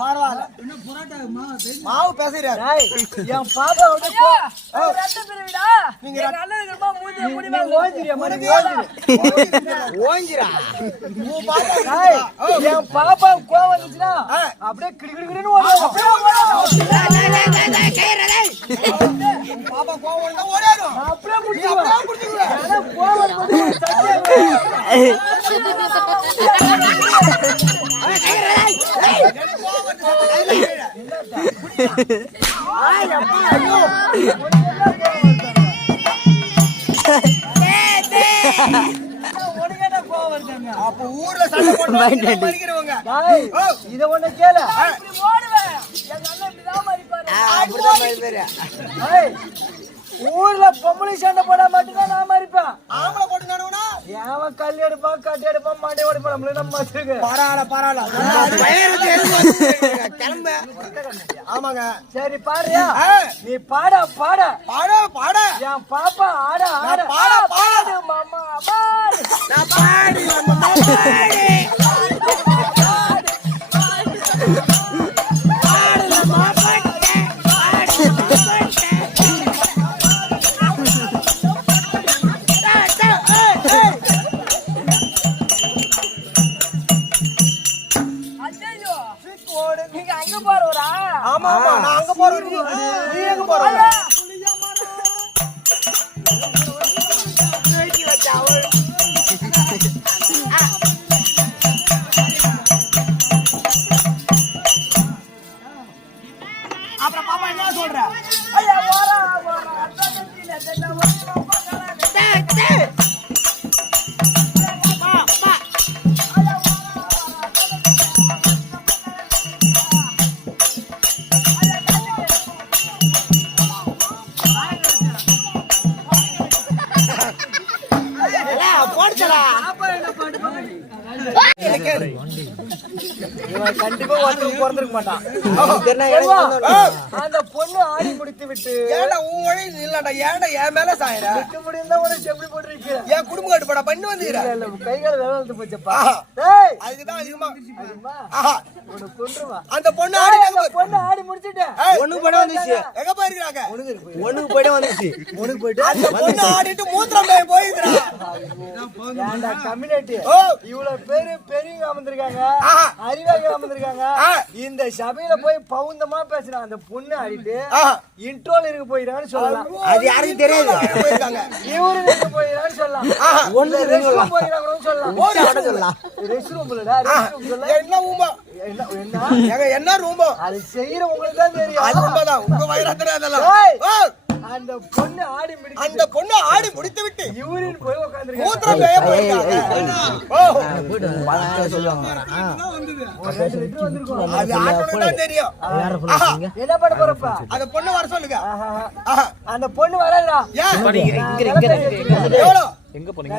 பரவாயில்ல. மாவு பேசுறாரு. என் பாப்பா என் பாப்பா கோவம் வந்துச்சுன்னா அப்படியே கிடுகிடுன்னு பாப்பா கோவம் ஓடாடும். அப்படியே அப்ப ஊர்ல சண்டை போடுறவங்க இத ஒண்ணு கேளு. ஊர்ல பொம்பளை சண்டை போட மட்டும்தான் நான் மறிப்பேன். ஆம்பளை போட்டு நடுவனா ஏன் கல் எடுப்பான் கட்டி எடுப்பான் மாட்டே ஓடிப்பான். நம்மள நம்ம வச்சிருக்க பரவாயில்ல கிளம்ப. ஆமாங்க சரி பாடுறியா? நீ பாட பாட பாட பாட என் பாப்பா ஆட ஆட பாட பாடு மாமா பாடு நான் பாடி மாமா பாடு ஆமா ஆமா நான் அங்க போறேன். நீ எங்க போற? அப்புறம் பாப்பா என்ன சொல்ற? ஐயா போறா போறா கண்டிப்பா ஒருத்தருக்கு பிறந்திருக்க மாட்டான். அந்த பொண்ணு ஆடி முடித்து விட்டு ஏன்டா உன் வழி இல்லடா ஏன்டா என் மேல சாயற விட்டு முடிந்தா உனக்கு செப்பி போட்டுருக்கு. என் குடும்பம் கட்டுப்படா பண்ணி வந்துக்கிற கைகால வேலை போச்சப்பா. ஏய் அதுக்குதான் அதிகமா உன்னை கொன்றுவா. அந்த பொண்ணு ஆடி முடிச்சிட்டு ஒண்ணுக்கு போட வந்துச்சு. எங்க போயிருக்காங்க? ஒண்ணுக்கு போய்ட வந்துச்சு. ஒண்ணுக்கு போய்ட்டு அந்த பொண்ணு ஆடிட்டு மூத்திரம் போயிடுறா. ஏன்டா கம்யூனிட்டி இவ்வளவு பேரு பெரியவங்க அமர்ந்திருக்காங்க, அறிவாக அமர்ந்திருக்காங்க. இந்த சபையில போய் பவுந்தமா பேசுறான். அந்த பொண்ணு ஆடிட்டு இன்ட்ரோல் இருக்க போயிடான்னு சொல்லலாம். அது யாருக்கும் தெரியாது. இவரு இருக்க போயிடான்னு சொல்லலாம். ஒண்ணு ரெஸ்ட்ரூம் போயிடாங்கன்னு சொல்லலாம். ரெஸ்ட்ரூம் இல்லடா ரெஸ்ட்ரூம் சொல்ல என்ன ஊமா என்ன ரூம் அது செய்யற உங்களுக்கு தான் தெரியும். அது உண்மைதான். உங்க வயிறாத்தே அதெல்லாம். அந்த பொண்ணு ஆடி முடித்து விட்டு யூரின் போய் உட்கார்ந்திருக்காங்க. மூத்திரம் போய் போயிட்டாங்க. சொல்லுவாங்க அது ஆட்டோட தான் தெரியும். என்ன பண்ண போறப்ப அந்த பொண்ணு வர சொல்லுங்க. அந்த பொண்ணு வரலடா. எங்க போறீங்க?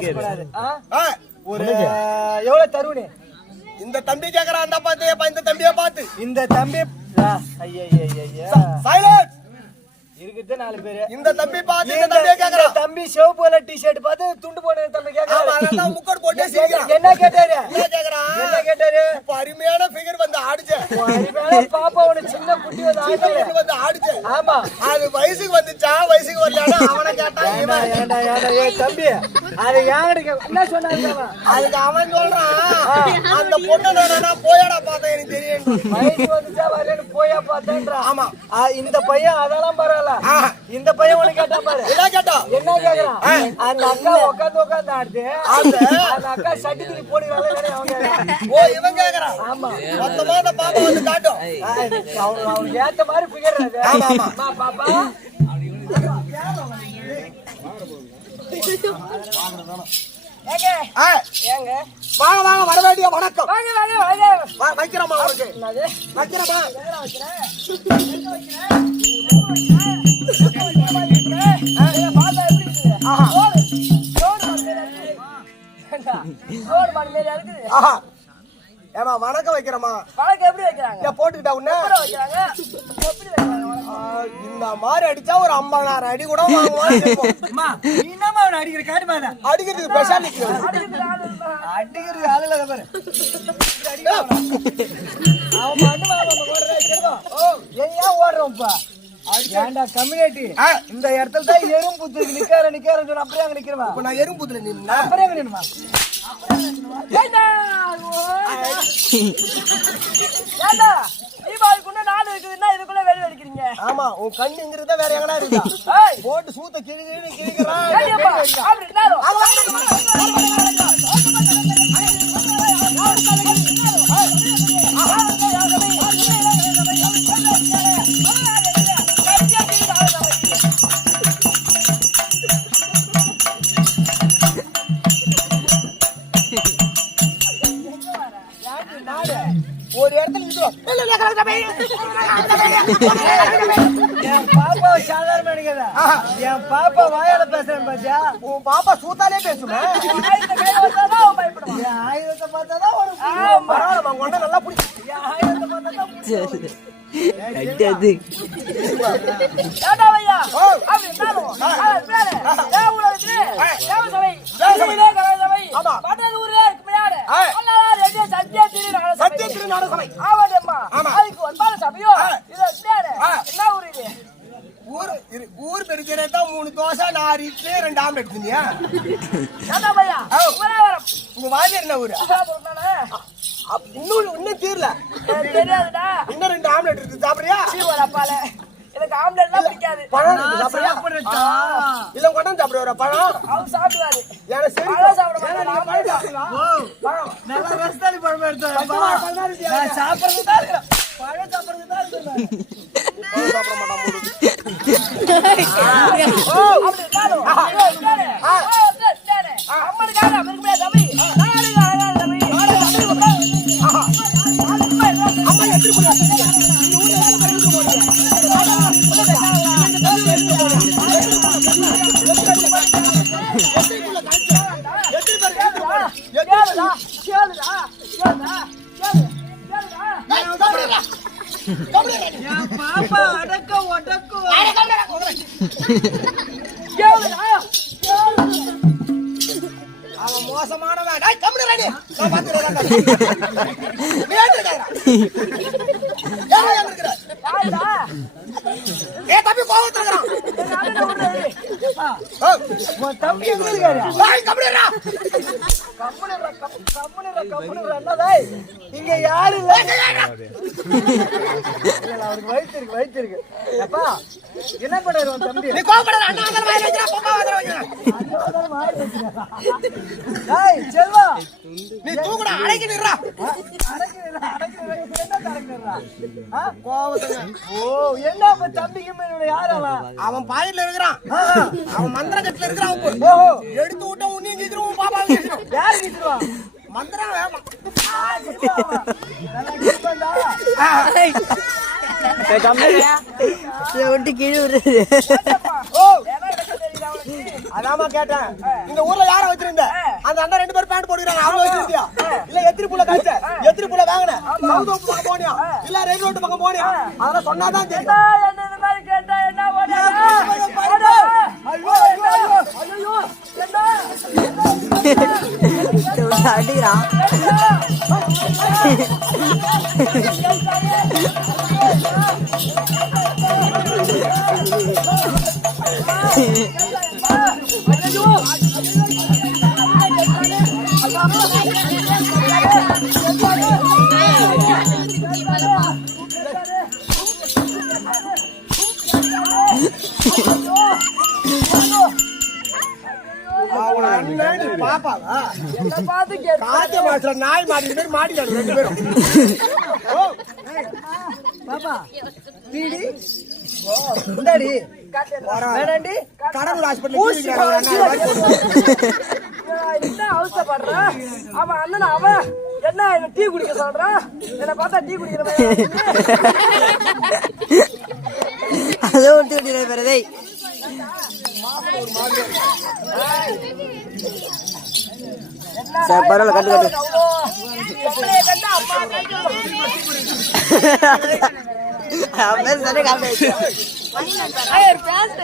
ஒரு எவ்வளவு தருவனே இந்த தம்பி கேக்குறான். அந்த பாத்து இந்த தம்பியை பார்த்து இந்த தம்பி சைலன்ட் இருக்குது 4 பேரு. இந்த தம்பி பாத்து இந்த தம்பியை கேக்குறான். தம்பி சிவப்பு கலர் டி-ஷர்ட் பாத்து துண்டு போடுற தம்பி கேக்குறான். ஆமா நான் முக்கட் போட்டே சிரிக்கிறான். என்ன கேட்டாரு? என்ன கேட்டாரு? அருமையான ஃபிகர் வந்து ஆடுச்சு. அருமையான பாப்பா ஒரு சின்ன குட்டி வந்து ஆடுச்சு. ஆமா அது வயசுக்கு வந்துச்சா வயசுக்கு வரலனா அவனை கேட்டான். இவன் ஏண்டா ஏய் தம்பி அது யாங்கட என்ன சொன்னாங்க? அதுக்கு அவன் சொல்றான் அந்த பொண்ணு நான் போயடா பார்த்தேன் எனக்கு தெரியும். வயசு வந்துச்சா வரேன்னு போயா பார்த்தேன்றான். ஆமா இந்த பையன் அதெல்லாம் பரவாயில்ல. இந்த பையன் உனக்கு கேட்டா பாரு. என்ன கேக்குறான்? அந்த அக்கா உட்காந்து ஆடுது. அந்த அக்கா சட்டி துணி போடுறாங்க. ஓ இவன் கேக்குறான். ஆமா மொத்தமா அந்த பாப்பா வந்து காட்டும். அவனுக்கு ஏத்த மாதிரி பிகர்றது. ஆமா ஆமா பாப்பா ஏங்க வாங்க வாங்க வர வேண்டிய வணக்கம். வைக்கிறோமா அவருக்கு வைக்கிறோமா ஏமா வணக்கம் வைக்கிறோமா? வணக்கம் எப்படி வைக்கிறாங்க? போட்டுக்கிட்டா உன்ன இந்த மாதிரி அடிச்சா ஒரு 50,000 அடி கூட அடிக்கிற காட்டு பாரு அடிக்கிறதுக்கு ஸ்பெஷாலிட்டி அடிக்கிறது ஆளுல பாரு ஏன் ஓடுறோம்ப்பா ஏன்டா கம்யூனிட்டி இந்த இடத்துல தான் எறும்புத்துக்கு நிக்கிறேன்னு சொன்ன அப்படியே அங்க நிக்கிறவா இப்ப நான் எறும்புத்துல நின்னா அப்படியே அங்க நின்னுமா தீபாவளிக்குள்ள நாடு இருக்குதுன்னா இதுக்குள்ள வெளியே அடிக்கிறீங்க. ஆமா உன் கண்ணுங்கிறத வேற எங்கனா இருக்கா போட்டு சூத்த கிழிக்கிறான் அப்படி இருந்தாலும் ஒரு இடத்துல என் பாப்பா சாதாரண நினைக்கிறதா என் பாப்பா வாயால பேசுறேன் பாத்தியா உன் பாப்பா சூத்தாலே பேசுவேன் என் ஆயுதத்தை பார்த்தாதான் ஒரு பரவாயில்ல உங்க நல்லா பிடிக்கும் என் ஆயுதத்தை பார்த்தாதான் ஊர் பெருக்கிறதா 3 தோசை 4 இட்லி 2 ஆம்லெட் எடுத்துனியா உங்க வாதி என்ன ஊரு இன்னும் தீரல இன்னும் 2 ஆம்லெட் இருக்கு சாப்பிடுறியா எனக்கு ஆம்லெட் எல்லாம் பிடிக்காது. பழம் சாப்பிடுறியா இல்ல பழம் சாப்பிடுவாரா பழம் அவர் சாப்பிடுவாரு ஏன்னா சரி பழம் சாப்பிட மாட்டாங்க. நல்ல ரஸ்தாலி பழம் எடுத்து சாப்பிடுறது தான் பழம் சாப்பிடுறது தான் சாப்பிட மாட்டான் பாப்பா அடக்க ஒடக்கு அவன் மோசமானவன் தம்பி தம்பி இங்க யாரு அவருக்கு வயிற்று இருக்கு அப்பா என்ன பண்ணாரு தம்பி செல்வா நீ தூக்குடா அடைக்க நிறா என்ன தம்பிக்கு யாரு அவன் பாயில இருக்கிறான் அவன் மந்திர கட்டுல இருக்கிறான் எடுத்து விட்டா உன்னையும் கேக்குறோம் பாப்பா யாரு கேக்குறா மந்திரம் வேணும் அதாமா கேட்டேன் இந்த ஊர்ல யார வச்சிருந்த அந்த அண்ணா 2 பேர் பேண்ட் போடுறாங்க அவங்க வச்சிருந்தியா இல்ல எத்திரி புள்ள காய்ச்ச எத்திரி புள்ள வாங்கின சவுத் பக்கம் போனியா இல்ல ரெயின் ரோட் பக்கம் போனியா அதெல்லாம் சொன்னாதான் தெரியும் அடிக்கிறான் நாய் மாடி மாடிக்காடு 2 பேரும் பாப்பா முன்னாடி வேணாண்டி கடவுள் ஹாஸ்பிட்டல் என்ன அவசரப்படுற அவன் அண்ணன் அவன் என்ன டீ குடிக்க சொல்றான் என்ன பார்த்தா டீ குடிக்கிற அதை ஒன்று பெறதை சார் பரவாயில்ல கட்டு கட்டு ஐயர் பேச